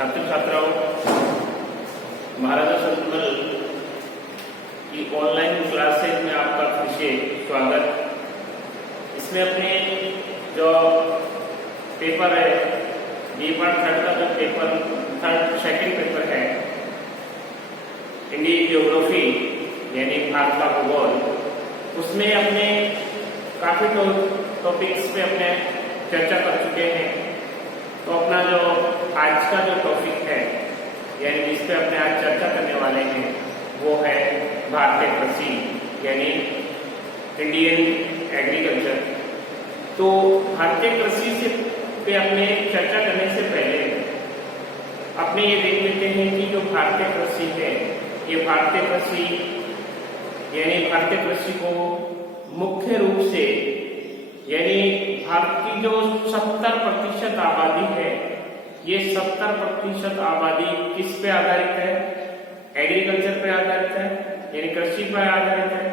छात्र छात्राओं, महाराजा संतमल की ऑनलाइन क्लासेज में आपका फिर से स्वागत। इसमें अपने जो पेपर है बी पार्ट थर्ड का जो पेपर सेकंड पेपर है इंडियन ज्योग्राफी यानी भारत का भूगोल, उसमें अपने काफी टॉपिक्स पे अपने चर्चा कर चुके हैं। तो अपना जो आज का जो टॉपिक है यानी जिस पे अपने आज चर्चा करने वाले हैं वो है भारतीय कृषि यानी इंडियन एग्रीकल्चर। तो भारतीय कृषि से पे अपने चर्चा करने से पहले अपने ये देख लेते हैं कि जो भारतीय कृषि है ये भारतीय कृषि यानी भारतीय कृषि को मुख्य रूप से यानी भारत की जो 70% आबादी है ये 70% आबादी किस पे आधारित है? एग्रीकल्चर पे आधारित है यानी कृषि पर आधारित है।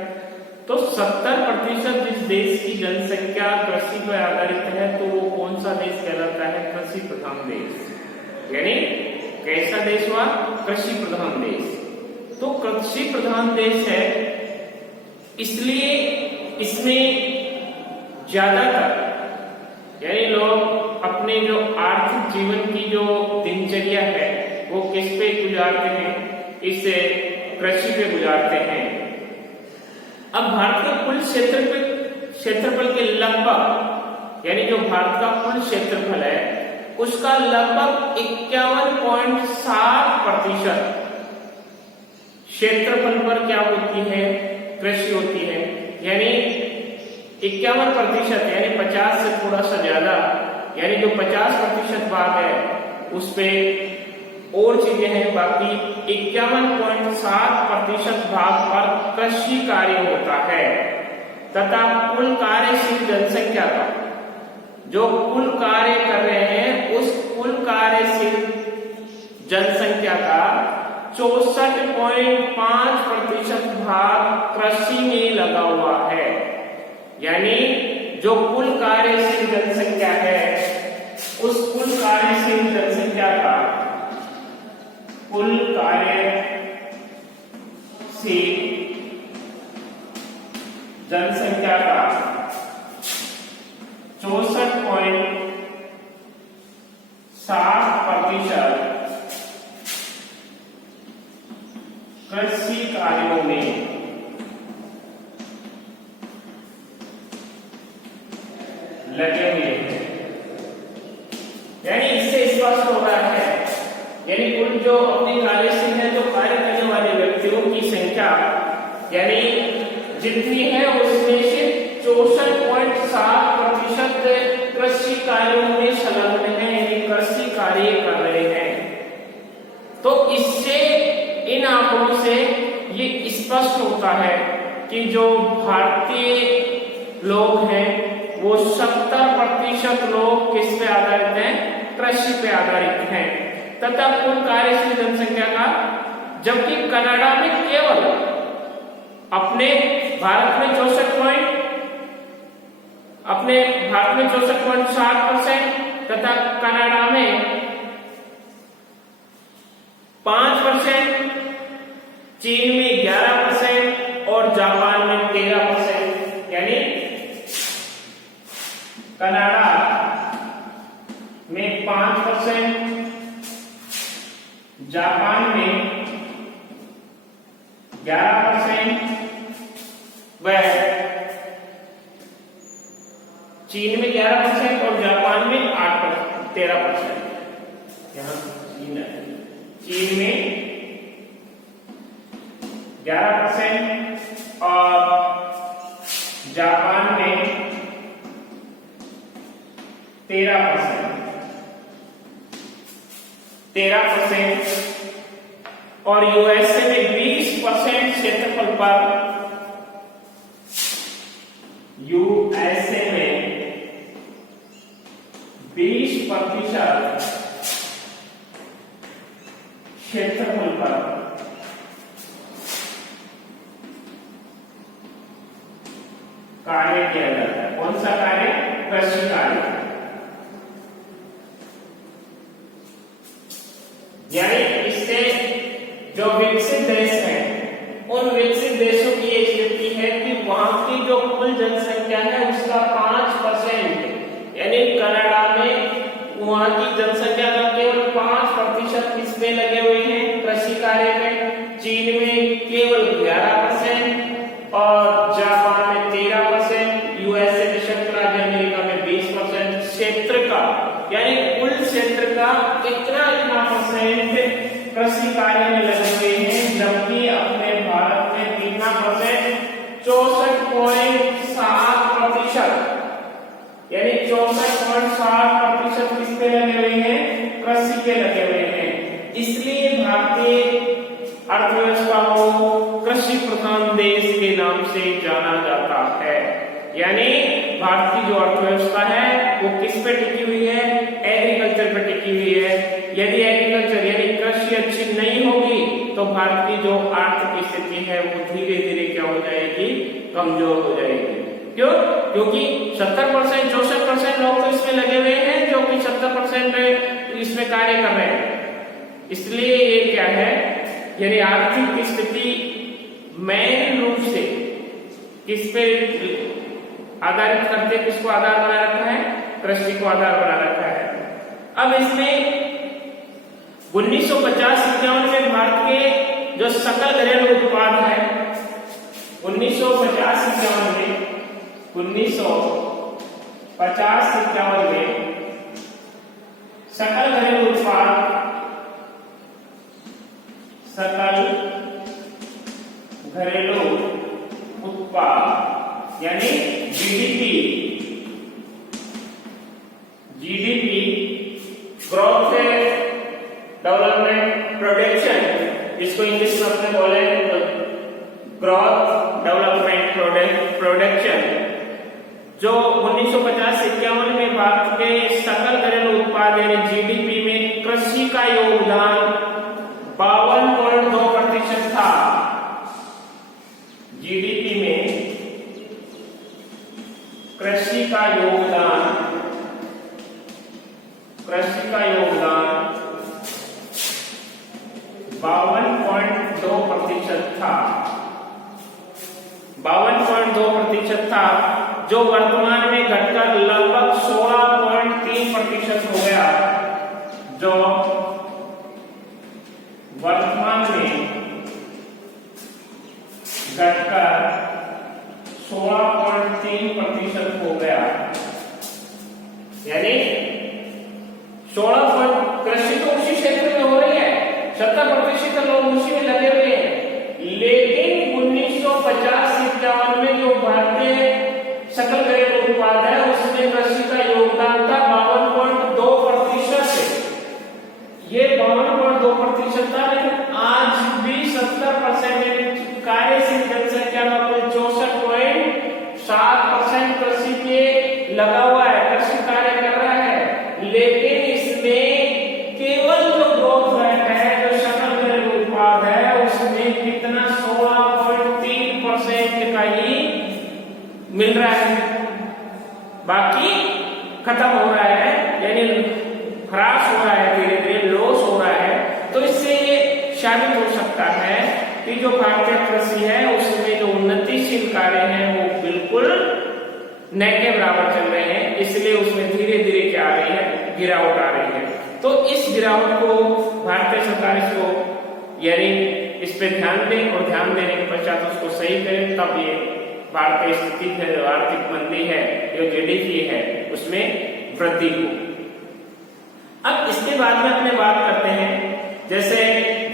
तो 70% जिस देश की जनसंख्या कृषि पर आधारित है तो वो कौन सा देश कहलाता है? कृषि प्रधान देश। यानी कैसा देश हुआ? कृषि प्रधान देश। तो कृषि प्रधान देश है, इसलिए इसमें ज्यादातर यानी लोग अपने जो आर्थिक जीवन की जो दिनचर्या है वो किस पे गुजारते हैं? इससे कृषि पे गुजारते हैं। अब भारत का कुल क्षेत्रफल के लगभग यानी जो भारत का कुल क्षेत्रफल है उसका लगभग 51.7% क्षेत्रफल पर क्या होती है? कृषि होती है। यानी 51% यानी 50 से थोड़ा सा ज्यादा यानी जो 50% भाग है उस पे और चीजें हैं, बाकी 51.7% भाग पर कृषि कार्य होता है तथा कुल कार्यशील जनसंख्या का जो कुल कार्य कर रहे हैं उस कुल कार्यशील जनसंख्या का 64.5% भाग कृषि में लगा हुआ है। यानी जो कुल कार्यशील जनसंख्या है उस कुल कार्यशील जनसंख्या का कुल कार्यशील जनसंख्या का 64.7% कृषि कार्यों में लगे हुए हैं। यानी इससे स्पष्ट हो रहा है यानी कुल जो अपनी कार्यशील है जो कार्य करने वाले व्यक्तियों की संख्या यानी जितनी है उसमें से 64.7% कृषि कार्यों में संलग्न है यानी कृषि कार्य कर रहे हैं। तो इससे इन आंकड़ों से ये स्पष्ट होता है कि जो भारतीय लोग हैं वो 70% लोग किस पे आधारित हैं? कृषि पे आधारित हैं तथा कुल कार्यशील जनसंख्या का, जबकि कनाडा में केवल अपने भारत में 64.7% तथा कनाडा में 5%, चीन में 11% और जापान में 13%। यानी कनाडा में 5%, जापान में 11% व चीन में 11% और जापान में 13%। यहां चीन है, चीन में 11% और जापान में 13% और यूएसए में 20% क्षेत्रफल पर, यूएसए में 20% क्षेत्रफल पर कार्य किया जाता है। कौन सा कार्य? कृषि कार्य। यानी इससे जो विकसित देश हैं उन विकसित देशों की ये स्थिति है कि वहां की जो कुल जनसंख्या है उसका 5%, यानी कनाडा में वहां की जनसंख्या का केवल 5% किसमें लगे हुए हैं, कृषि कार्य में। चीन में केवल 11% और जापान में 13%, यूएसए में 17%, अमेरिका में 20% क्षेत्र का, यानी कुल क्षेत्र का इतना परसेंट कृषि कार्य में लगे हुए हैं, जबकि अपने भारत में कितना परसेंट, 64.7%, यानी 64.7% किसके लगे हुए हैं, कृषि के लगे हुए हैं। इसलिए भारतीय अर्थव्यवस्था को कृषि प्रधान देश के नाम से जाना जाता है। यानी भारत की जो अर्थव्यवस्था है वो किस पे टिकी हुई है, एग्रीकल्चर पे टिकी हुई है। यदि एग्रीकल्चर यानी कृषि अच्छी नहीं होगी तो भारत की जो आर्थिक स्थिति है वो धीरे धीरे क्या हो जाएगी, कमजोर हो जाएगी। क्यों? क्योंकि 70% 64% लोग तो इसमें लगे हुए हैं जो कि 70% इसमें कार्य कर रहे हैं। इसलिए ये क्या है, यानी आर्थिक स्थिति मेन रूप से किस पे आधारित करते, किसको आधार बना रखा है, कृषि को आधार बना रखा है। अब इसमें 1950-51 में भारत के जो सकल घरेलू उत्पाद है, 1950-51 में 1950-51 में सकल घरेलू उत्पाद, सकल घरेलू उत्पाद यानी जीडीपी, ग्रोथ डेवलपमेंट प्रोडक्शन, इसको इंग्लिश में अपने बोले ग्रोथ डेवलपमेंट प्रोडक्शन, जो 1950-51 में भारत के सकल घरेलू उत्पाद यानी जीडीपी में कृषि का योगदान 52.2% था। जीडीपी में कृषि का योगदान 52.2% था, 52.2% था, जो वर्तमान में घटकर लगभग 16.3% हो गया, जो वर्तमान में घटकर 16.3% हो गया। यानी 16 कृषि तो उसी क्षेत्र में हो रही है, 70% लोग उसी में लगे हुए हैं। लेकिन 1950-51 में जो भारतीय सकल घरेलू उत्पाद है उसमें कृषि का योगदान था 52.2%। ये 52.2% था, लेकिन आज भी 70% कार्यशील जनसंख्या का कुल 64.7% कृषि पे लगा हुआ है, कृषि कार्य कर रहा है। लेकिन इसमें केवल जो ग्रोथ रेट है, जो सकल घरेलू उत्पाद है, उसमें कितना 16.3% का ही मिल रहा है, बाकी खत्म हो रहा है, यानी ह्रास हो रहा है, धीरे धीरे लॉस हो रहा है। तो इससे ये साबित हो सकता है कि जो भारतीय कृषि है उसमें जो उन्नतिशील कार्य हैं वो बिल्कुल न के बराबर चल रहे हैं, इसलिए उसमें धीरे धीरे क्या आ रही है, गिरावट आ रही है। तो इस गिरावट को भारतीय सरकार इसको यानी इस पे ध्यान दे और ध्यान देने के पश्चात उसको सही करे, तब ये भारतीय स्थिति है, जो आर्थिक मंदी है, जो जीडीपी है, उसमें वृद्धि हो। अब इसके बाद में अपने बात करते हैं, जैसे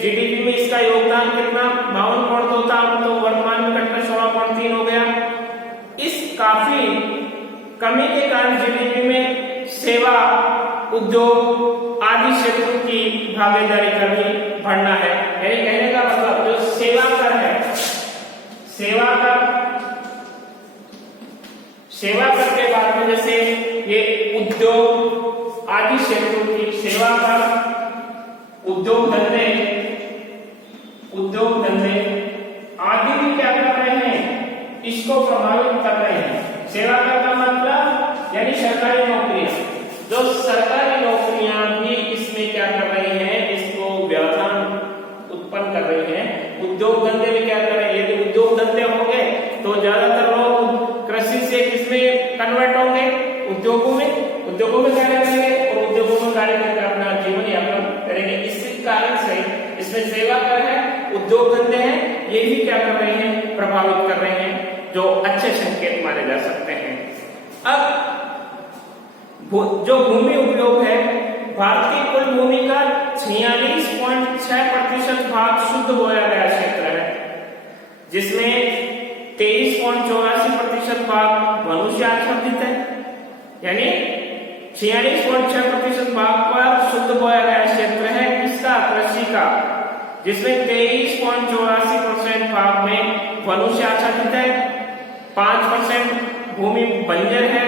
जीडीपी में इसका योगदान कितना 52.2 था, तो वर्तमान में घटकर 16.3 हो गया। इस काफी कमी के कारण जीडीपी में सेवा, उद्योग आदि क्षेत्रों की भागीदारी का भी बढ़ना है। यानी कहने का मतलब जो सेवा कर है, सेवा कर के बाद में जैसे ये उद्योग आदि क्षेत्रों की सेवा कर, उद्योग धंधे आदि भी क्या कर रहे हैं, इसको प्रभावित कर रहे हैं। सेवा कर का मतलब यानी सरकारी नौकरियां, जो सरकारी नौकरियां भी इसमें क्या कर रही हैं, इसको जिसमें सेवा कर है, उद्योग धंधे हैं, ये भी क्या कर रहे हैं, प्रभावित कर रहे हैं, जो अच्छे संकेत माने जा सकते हैं। अब जो भूमि उपयोग है, भारतीय कुल भूमि का 46.6% भाग शुद्ध बोया गया क्षेत्र है, जिसमें 23.84% भाग मनुष्य आच्छादित है, यानी 46.6% भाग पर शुद्ध बोया गया क्षेत्र है किसका, कृषि का, जिसमें 23.84% भाग में मनुष्य आच्छादित है, 5% भूमि बंजर है,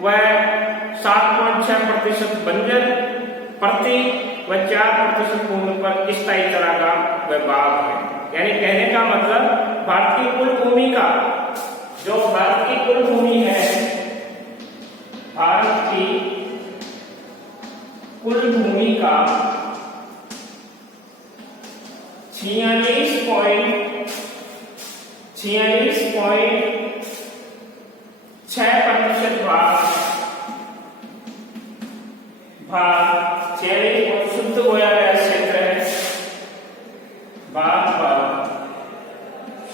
वह 7.6% बंजर प्रति व 4% भूमि पर स्थायी चारागाह व बाग है। यानी कहने का मतलब भारत की कुल भूमि का, जो भारत की कुल भूमि है, भारत की कुल भूमि का 46.6% भाग शुद्ध बोया गया क्षेत्र है, भाग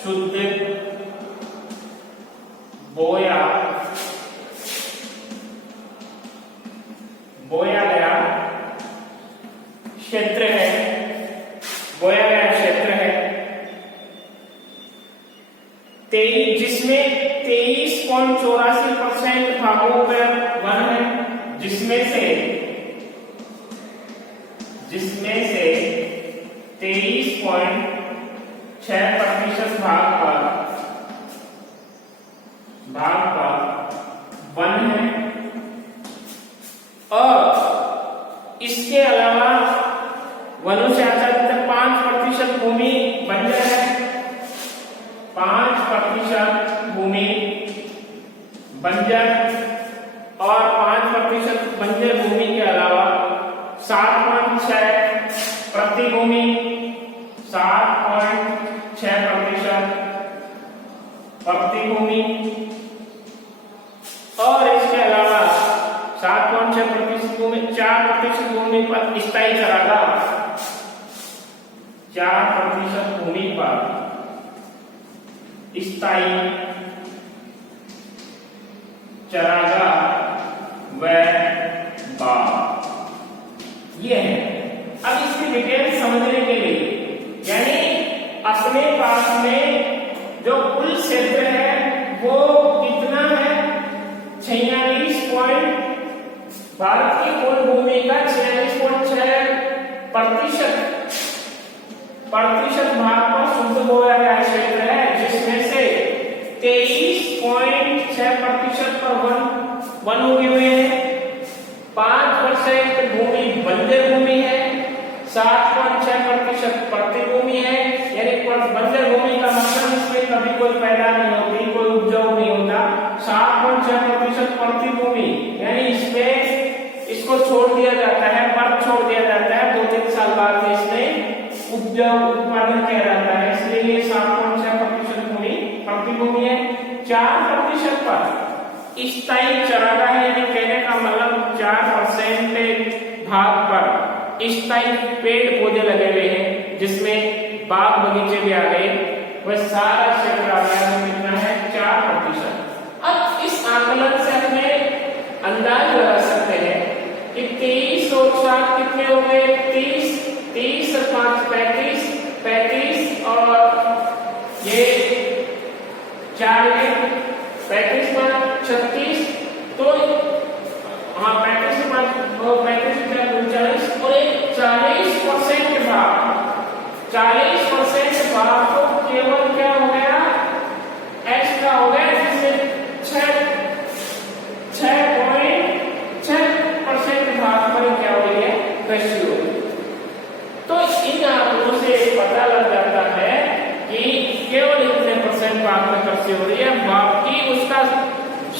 शुद्ध बोया गया क्षेत्र है, बोया गया क्षेत्र है, जिसमें 23.84% भागों पर वन है, जिसमें से 23.6% भाग पर वन है, और इसके अलावा वनों से आच्छादित 5% भूमि बंजर है, 5% भूमि बंजर, और 5% बंजर भूमि के अलावा 7.6 प्रति भूमि, 7.6% प्रति भूमि, और इसके अलावा 7.6% भूमि, 4% भूमि पर स्थायी चारागाह, 4% भूमि पर स्थायी चारागाह व बाग, ये है। अब इसकी डिटेल समझने के लिए, यानी अपने पास में जो कुल क्षेत्र है वो कितना है, 46. भारत की कुल भूमि का 46.6% भाग पर शुद्ध बोया गया क्षेत्र है, जिसमें से 23.6% पर वन उगे हुए हैं, 5% भूमि बंजर भूमि है, 7.6% प्रति भूमि है, यानी बंजर भूमि का मतलब इसमें कभी कोई पैदा नहीं होती, कोई उपजाऊ नहीं होता, 7.6% प्रति भूमि, यानी इसमें इसको छोड़ दिया जाता है, पर छोड़ दिया जाता है, 2-3 साल बाद इसमें उपजाऊ उत्पादन किया जाता है, इसलिए ये 7.6% भूमि प्रति भूमि है। 4% पर स्थायी चारागाह है, यानी कहने का मतलब 4% भाग पर स्थायी पेड़ पौधे लगे हुए हैं, जिसमें बाग बगीचे भी आ गए, वह सारा क्षेत्र आ गया, कितना है, 4%। अब इस आकलन से हमें अंदाज लगा सकते हैं कि 23 और 7 कितने हो गए, 30, 30 और 5 35, 35 और ये 4 35 5 36, तो हाँ 35 से 5 35 से 40 और एक 40% भाग तो केवल क्या हो गया, एक्स्ट्रा हो गया, जिससे 6.6% भाग पर क्या हो रही है, कृषि हो रही है। तो इन आंकड़ों से पता लग जाता है कि केवल इतने % भाग में कृषि हो रही है, बाकी उसका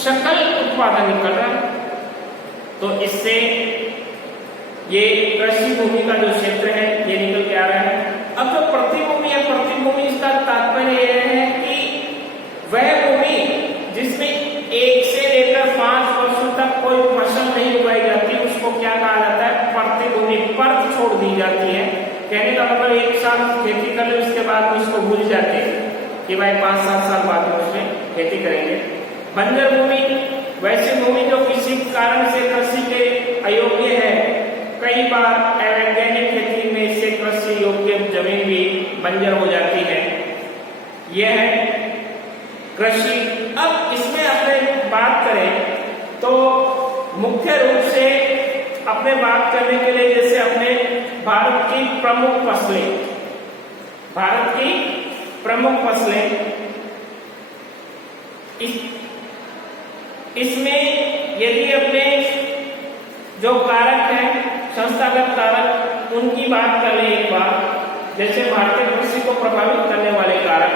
सकल उत्पादन निकल रहा है। तो इससे ये कृषि भूमि का जो क्षेत्र है ये निकल के आ रहा है। अब जो प्रतिभूमि है, प्रतिभूमि इसका तात्पर्य यह है कि वह भूमि जिसमें 1 से लेकर 5 वर्षों तक कोई फसल नहीं उगाई जाती, उसको क्या कहा जाता है, प्रतिभूमि, परत छोड़ दी जाती है, कहने का मतलब एक साल खेती कर ले उसके बाद में इसको भूल जाते हैं कि भाई 5-7 साल बाद में उसमें खेती करेंगे। बंजर भूमि वैसी भूमि जो किसी कारण से कृषि के अयोग्य है, कई बार अवैज्ञानिक खेती में इससे कृषि योग्य जमीन भी बंजर हो जाती है। यह है कृषि। अब इसमें अपने बात करें तो मुख्य रूप से अपने बात करने के लिए जैसे अपने भारत की प्रमुख फसलें, भारत की प्रमुख फसलें, इसमें यदि अपने जो कारक हैं संस्थागत कारक उनकी बात कर ले एक बार, जैसे भारतीय कृषि को प्रभावित करने वाले कारक,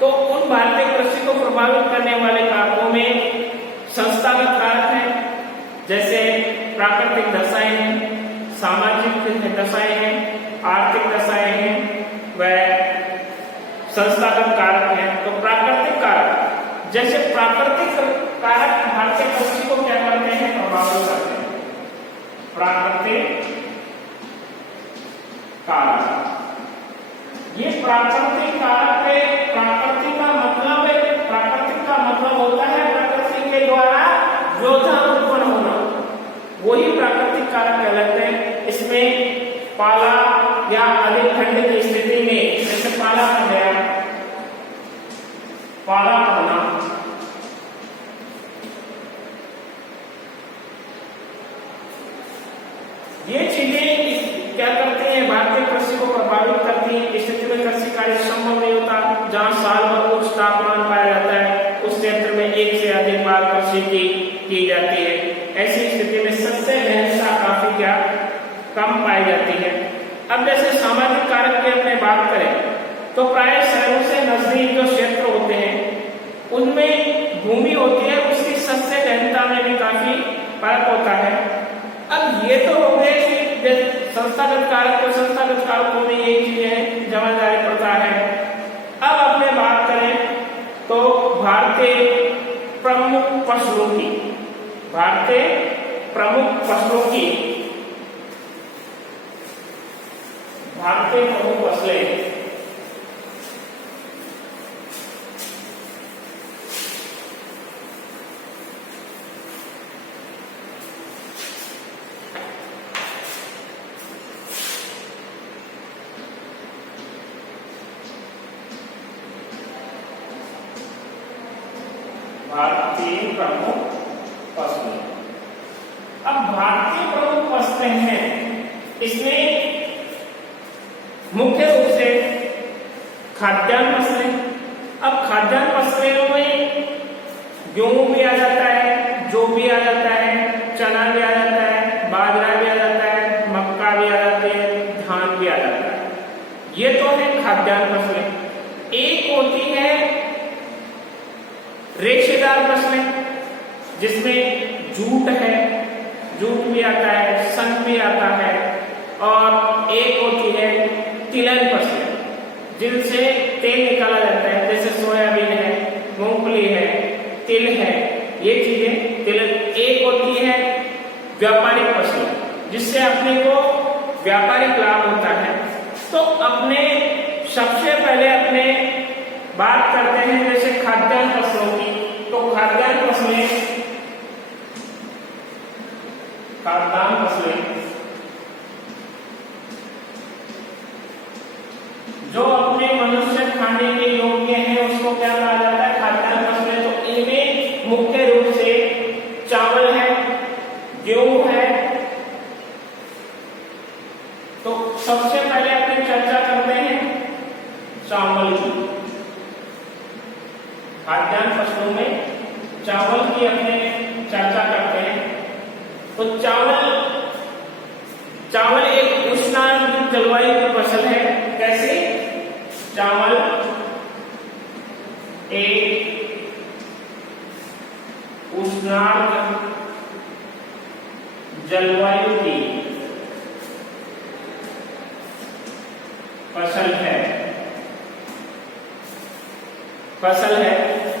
तो उन भारतीय कृषि को प्रभावित करने वाले कारकों में संस्थागत कारक हैं जैसे प्राकृतिक दशाएं हैं, सामाजिक दशाएं हैं, आर्थिक दशाएं हैं व संस्थागत कारक हैं। तो प्राकृतिक कारक, जैसे प्राकृतिक कारक भारतीय कृषि को क्या करते हैं, प्रभावित करते हैं। प्राकृतिक कारक, ये प्राकृतिक कारक है। प्राकृतिक का मतलब है, प्राकृतिक का मतलब होता है प्रकृति के द्वारा जो उत्पन्न होना, वही प्राकृतिक कारक कहलाते हैं। इसमें पाला या अधिक ठंड की स्थिति में जैसे पाला पड़ गया, पाला पड़ना, ये चीजें क्या करती हैं, भारतीय कृषि को प्रभावित करती हैं। स्थिति में कृषि कार्य संभव नहीं होता। जहाँ साल भर उच्च तापमान पाया जाता है उस क्षेत्र में एक से अधिक बार कृषि की जाती है। ऐसी स्थिति में सस्ते विविधता काफी क्या कम पाई जाती है। अब जैसे सामाजिक कारक की अपने बात करें तो प्राय शहरों से नजदीक जो क्षेत्र होते हैं उनमें भूमि होती है, उसकी सस्ते विविधता में भी काफी फर्क होता है। अब ये तो हो गए कि संस्थागत कारक, तो संस्थागत कारकों में यही चीजें हैं, जमादारी प्रथा है। अब अपने बात करें तो भारतीय प्रमुख फसलों की, भारतीय प्रमुख फसलों की, भारतीय प्रमुख फसलें, भारतीय प्रमुख फसलें। अब भारतीय प्रमुख फसलें हैं, इसमें मुख्य रूप से खाद्यान्न फसलें। अब खाद्यान्न फसलों में गेहूं भी आ जाता है, जौ भी आ जाता है, चना भी आ जाता है, बाजरा भी आ जाता है, मक्का भी आ जाती है, धान भी आ जाता है। ये तो है खाद्यान्न फसलें। एक होती है रेशेदार फसलें जिसमें जूट है, जूट भी आता है, सन भी आता है, और एक होती है तिलहन फसलें जिनसे तेल निकाला जाता है, जैसे सोयाबीन है, मूंगफली है, तिल है, ये चीजें तिलहन। एक होती है व्यापारिक फसलें जिससे अपने को व्यापारिक लाभ होता है। तो अपने सबसे पहले अपने बात करते हैं जैसे खाद्यान्न फसलों की। तो खाद्यान्न फसलें, खाद्यान्न फसलें जो अपने मनुष्य खाने के योग्य है उसको क्या कहा जाता है, खाद्यान्न फसलें। तो इनमें मुख्य रूप से चावल है, गेहूं है। तो सबसे पहले अपने चर्चा करते हैं चावल की। खाद्यान्न फसलों में चावल की अपने चर्चा करते हैं। तो चावल एक उष्णार्द्र जलवायु की फसल है। कैसे? चावल एक उष्णार्द्र जलवायु की फसल है।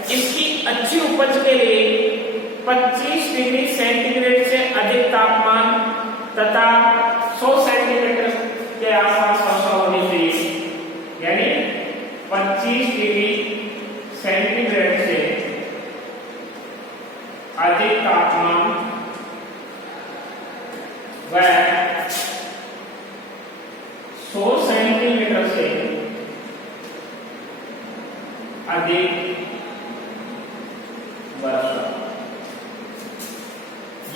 इसकी अच्छी उपज के लिए 25 डिग्री सेंटीग्रेड से अधिक तापमान तथा 100 सेंटीमीटर के आसपास 100 सेंटीमीटर से अधिक वर्षा,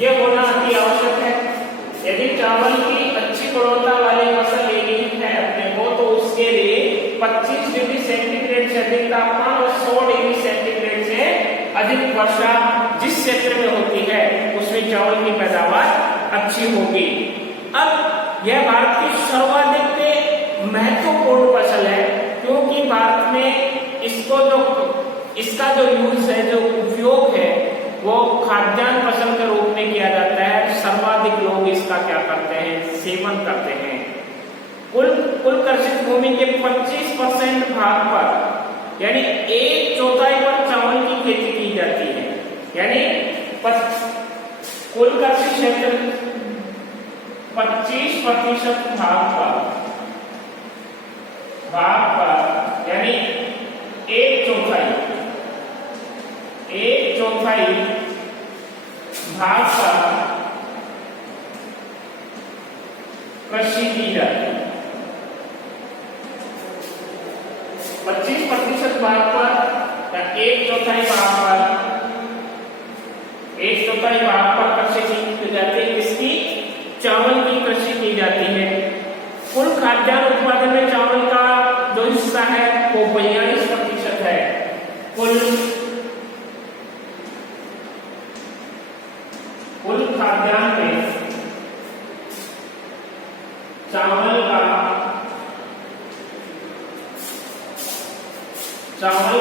ये होना अति आवश्यक है। यदि चावल की अच्छी गुणवत्ता वाली फसल लेनी है अपने को, तो उसके लिए 25 डिग्री सेंटीग्रेड से अधिक तापमान और 100 डिग्री सेंटीग्रेड से अधिक वर्षा जिस क्षेत्र में होती है उसमें चावल की पैदावार अच्छी होगी। अब यह भारत की सर्वाधिक महत्वपूर्ण फसल है, क्योंकि भारत में इसका जो यूज है, जो उपयोग है, वो खाद्यान्न फसल के रूप में किया जाता है। सर्वाधिक लोग इसका क्या करते हैं, सेवन करते हैं। कुल कृषित भूमि के 25% भाग पर यानी 1/4 पर चावल की खेती की जाती है। यानी कुल कृषि क्षेत्र 25% भाग पर यानी 1/4 भाग पर कृषि की जाती है। 25% भाग पर या 1/4 भाग पर कृषि की जाती है। इसकी चावल की कृषि की जाती है। कुल खाद्यान्न उत्पादन में चावल का जो हिस्सा है वो 42% है। कुल खाद्यान्न में चावल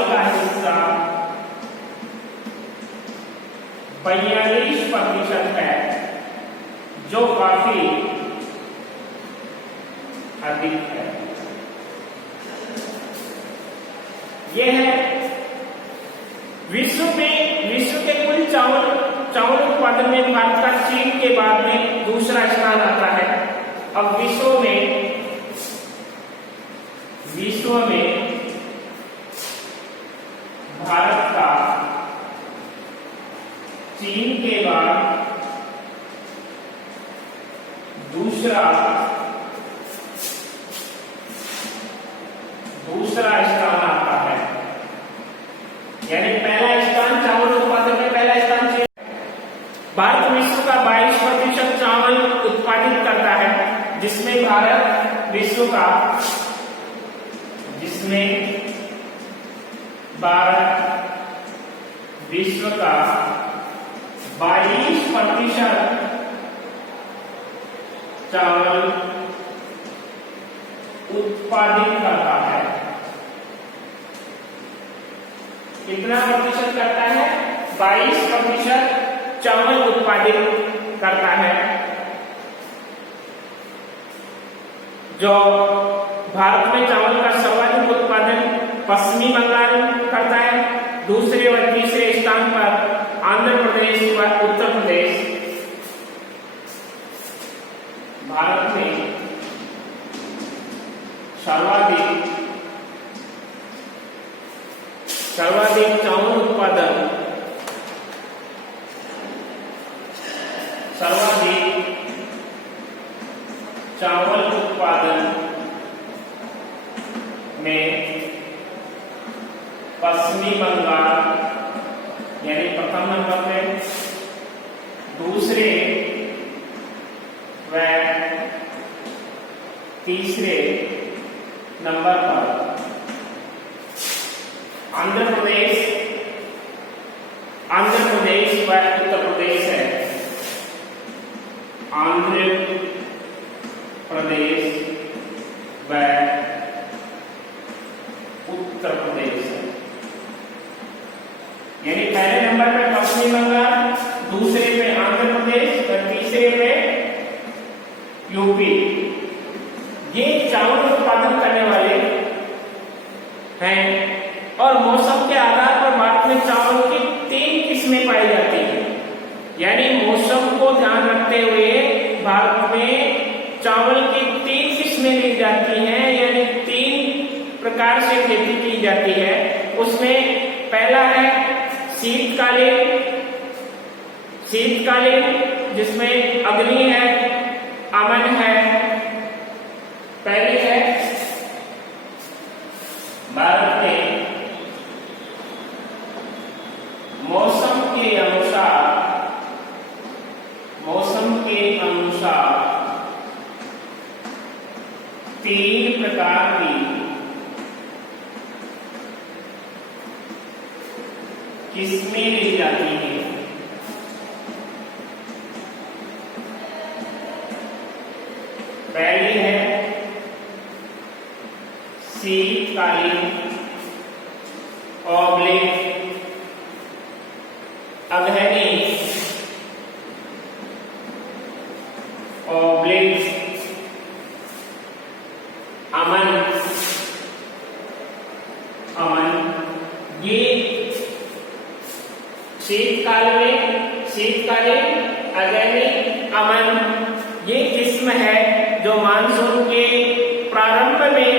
का हिस्सा 42% है, जो काफी अधिक है। यह है विश्व के कुल चावल उत्पादन में भारत का चीन के बाद में दूसरा स्थान आता है। अब विश्व में भारत का चीन के बाद दूसरा स्थान आता है। यानी पहला स्थान चावल उत्पादन में पहला स्थान चीन। भारत विश्व का 22% चावल उत्पादित करता है, जिसमें भारत विश्व का 22% चावल उत्पादित करता है। कितना प्रतिशत करता है? 22% चावल उत्पादित करता है। जो भारत में चावल का सर्वाधिक उत्पादन पश्चिमी बंगाल करता है। दूसरे और तीसरे स्थान पर आंध्र प्रदेश व उत्तर प्रदेश। भारत में सर्वाधिक चावल उत्पादन में पश्चिमी बंगाल यानी प्रथम नंबर पे, दूसरे व तीसरे नंबर पर आंध्र प्रदेश व उत्तर प्रदेश है। आंध्र प्रदेश व उत्तर प्रदेश है। यानी पहले नंबर पे पश्चिमी बंगाल, दूसरे पे आंध्र प्रदेश और तीसरे पे यूपी। ये चावल उत्पादन करने वाले हैं। और मौसम के आधार पर भारत में चावल की 3 किस्में पाई जाती हैं। यानी मौसम को ध्यान रखते हुए भारत में चावल की 3 किस्में ली जाती हैं। यानी 3 प्रकार से खेती की जाती है। उसमें पहला है शीतकालीन, जिसमें अग्नि है, अमन है। पहली है भारत में मौसम के अनुसार 3 प्रकार की किस्में ली जाती हैं। पहली है शीतकालीन अगहनी अमन। ये शीतकालीन अगहनी अमन ये किस्म है जो मानसून के प्रारंभ में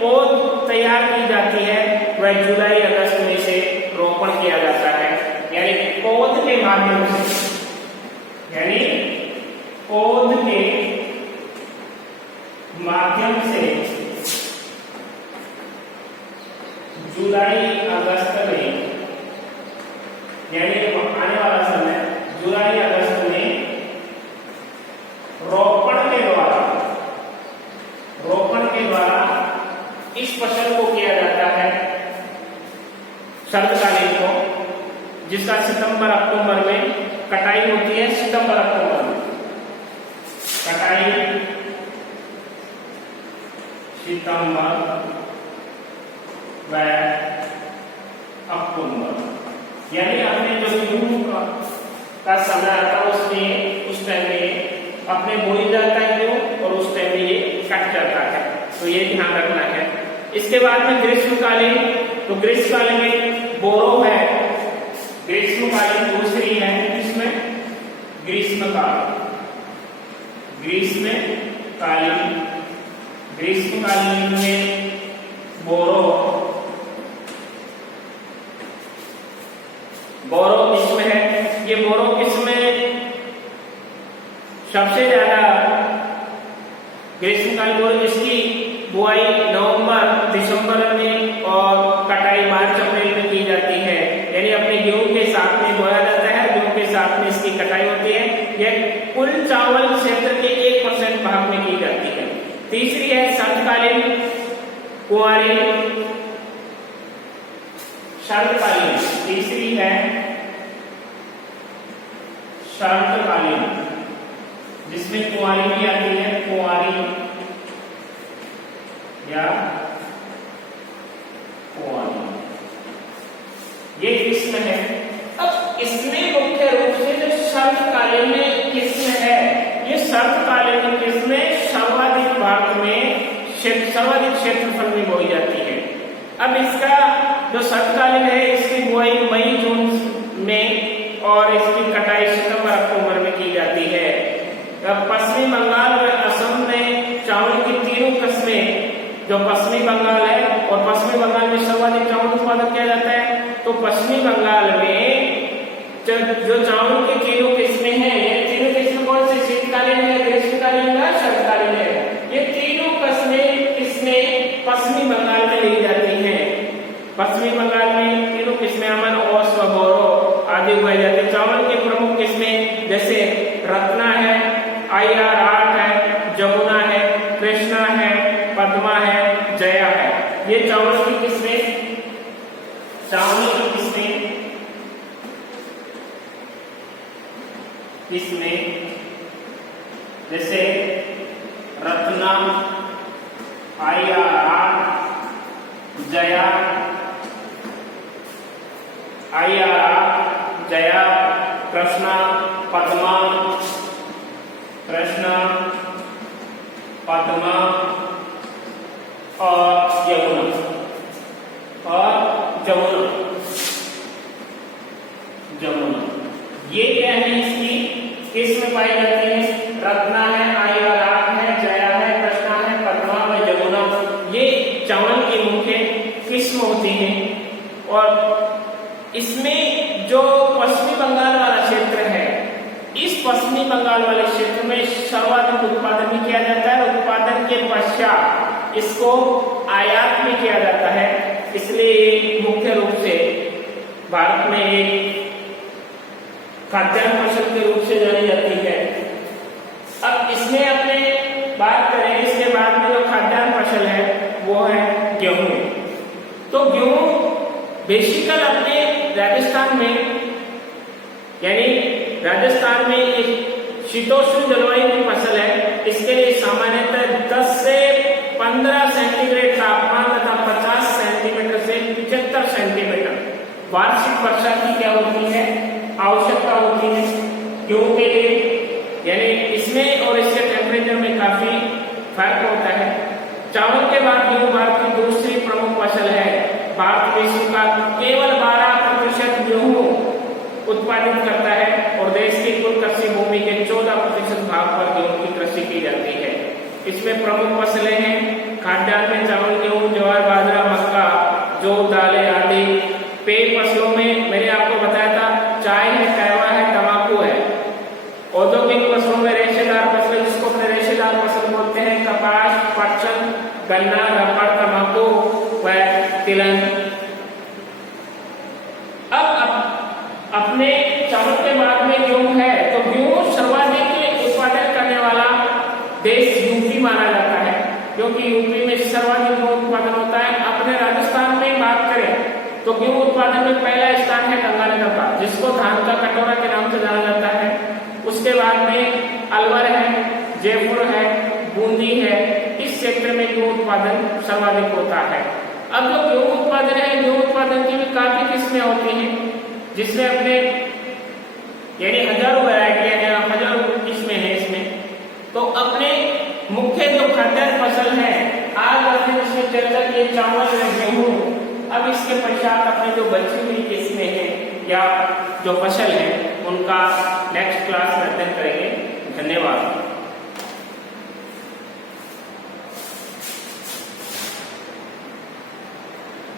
पौध तैयार की जाती है। वह जुलाई अगस्त में से रोपण किया जाता है, यानी पौध के माध्यम से, जुलाई अगस्त में, यानी आने वाला समय जुलाई अगस्त में रोपण के द्वारा इस फसल को किया जाता है शरतकालीन को, जिसका सितंबर अक्टूबर में कटाई होती है। सितंबर अक्टूबर में कटाई, सितंबर व अक्टूबर, यानी अपने जो जून का समय आता है उसमें उस टाइम में अपने बोई जाता है गेहूं और उस टाइम में ये कट जाता है, तो ये ध्यान रखना है। इसके बाद में ग्रीष्मकालीन, तो ग्रीष्मकालीन में बोरो है, ग्रीष्मकालीन दूसरी है, इसमें ग्रीष्मकालीन में बोरो किस्म है। ये बोरो किस्म सबसे ज्यादा ग्रीष्मकालीन बोरो, जिसकी बुआई नवंबर दिसंबर में और कटाई मार्च अप्रैल में की जाती है, यानी अपने गेहूं के साथ में बोया जाता है, गेहूं के साथ में इसकी कटाई होती है। यह कुल चावल क्षेत्र के 1% भाग में की जाती है। तीसरी है शरतकालीन कुंवारी, तीसरी है शरतकालीन, जिसमें कुंवारी भी आती है, कुंवारी। ये किस्म है। अब इसमें मुख्य रूप से जो शरतकालीन किस्म है, ये शरतकालीन किस्म सर्वाधिक भारत में सर्वाधिक क्षेत्रफल में बोई जाती है। अब इसका जो शरतकालीन है, इसकी बुआई मई जून में और इसकी कटाई सितंबर अक्टूबर में की जाती है। अब पश्चिमी बंगाल व असम में चावल की 3 किस्में, जो पश्चिमी बंगाल है, और पश्चिमी बंगाल में सर्वाधिक चावल उत्पादन किया जाता है, तो पश्चिमी बंगाल में जो चावल की 3 किस्में हैं, ये 3 किस्में कौन सी, शीतकालीन है, ग्रीष्मकालीन है, शरतकालीन है। ये 3 किस्में पश्चिमी बंगाल में ली जाती हैं। पश्चिमी बंगाल में 3 किस्में अमन, ओस व बोरो आदि उगाई जाती है। चावल की प्रमुख किस्में जैसे रत्ना है, IR8 है, जमुना है, कृष्णा है, पद्मा है, जया है। ये चावल की किस्में जैसे रत्ना, IR8, जया, कृष्णा, पद्मा और जमुना। ये क्या है, इसकी किस्म पाई जाती है। रत्ना है, IR8 है, जया है, कृष्णा है, पद्मा व जमुना, ये चावल की मुख्य किस्म होती है। और इसमें जो पश्चिमी बंगाल वाला क्षेत्र है, इस पश्चिमी बंगाल वाले क्षेत्र में सर्वाधिक उत्पादन भी किया जाता है। उत्पादन के पश्चात इसको आयात में किया जाता है। इसलिए ये मुख्य रूप से भारत में एक खाद्यान्न फसल के रूप से जानी जाती है। अब इसमें अपने बात करें, इसके बाद में जो खाद्यान्न फसल है वो है गेहूं। तो गेहूं बेसिकल अपने राजस्थान में, यानी राजस्थान में एक शीतोष्ण जलवायु की फसल है। इसके लिए सामान्यतः 10 से 15 सेंटीग्रेड तापमान तथा 50 सेंटीमीटर से 75 सेंटीमीटर वार्षिक वर्षा की क्या होती है, आवश्यकता होती है गेहूं के लिए। यानी इसमें और इसके टेम्परेचर में काफी फर्क होता है। चावल के बाद गेहूं भारत की दूसरी प्रमुख फसल है। भारत विश्व का केवल 12% गेहूं उत्पादित करता है और देश की कुल कृषि भूमि के 14% भाग पर गेहूं की कृषि की जाती है। इसमें प्रमुख फसलें हैं खाद्यान्न में चावल, गेहूं, ज्वार, बाजरा, मक्का, जौ, दालें आदि। पेय फसलों में मैंने आपको बताया था चाय है, कहवा है, तंबाकू है। औद्योगिक फसलों में रेशेदार फसल, जिसको अपने रेशेदार फसल बोलते हैं, कपास, पटसन, गन्ना, रबड़, तंबाकू व तिलहन। अब अपने चावल के बाद में गेहूं है, तो गेहूं सर्वाधिक उत्पादन करने वाला देश यूपी माना जाता है, क्योंकि यूपी में सर्वाधिक गेहूं उत्पादन होता है। अपने राजस्थान में बात करें तो गेहूं उत्पादन में पहला स्थान है गंगानगर का, जिसको धान का कटोरा के नाम से जाना जाता है। उसके बाद में अलवर है, जयपुर है, बूंदी है। इस क्षेत्र में गेहूं उत्पादन सर्वाधिक होता है। अब जो गेहूं उत्पादन है, गेहूं उत्पादन की भी काफी किस्में होती हैं, जिसमें अपने यानी हजारों वैरायटी है, हजारों किस्में हैं इसमें। तो अपने मुख्य जो खाद्यान्न फसल है, आज हमने इसमें चर्चा की चावल और गेहूं। अब इसके पश्चात अपने जो बची हुई किस्में हैं या जो फसल है उनका नेक्स्ट क्लास में अध्ययन करेंगे। धन्यवाद।